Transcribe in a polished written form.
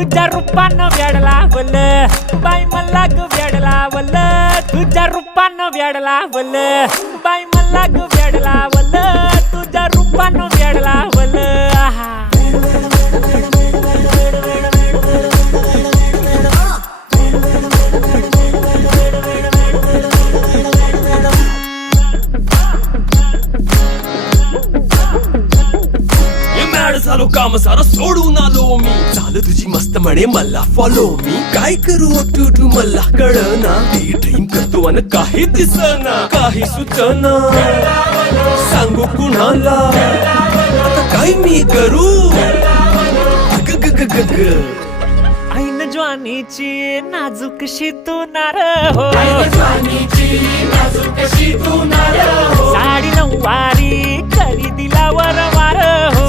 तुझ्या रूपानं वेड लावल बाई मला ग वेड लावल तुझ्या रूपानं वेड लावल बाई मला ग वेड लावल तुझ्या रूपानं वेड लावल झालो काम सारा सोडून आलो मी झालं तुझी मस्त म्हणे मला फॉलो मी काय करू टू मला कळना ते ड्रीम करतो आणि काही दिसना काही सुचना सांगू कुणाला आता काय मी करू ऐन ज्वानीची नाजूकशी तू नार हो साडी नऊवारी खरी दिला वर वार हो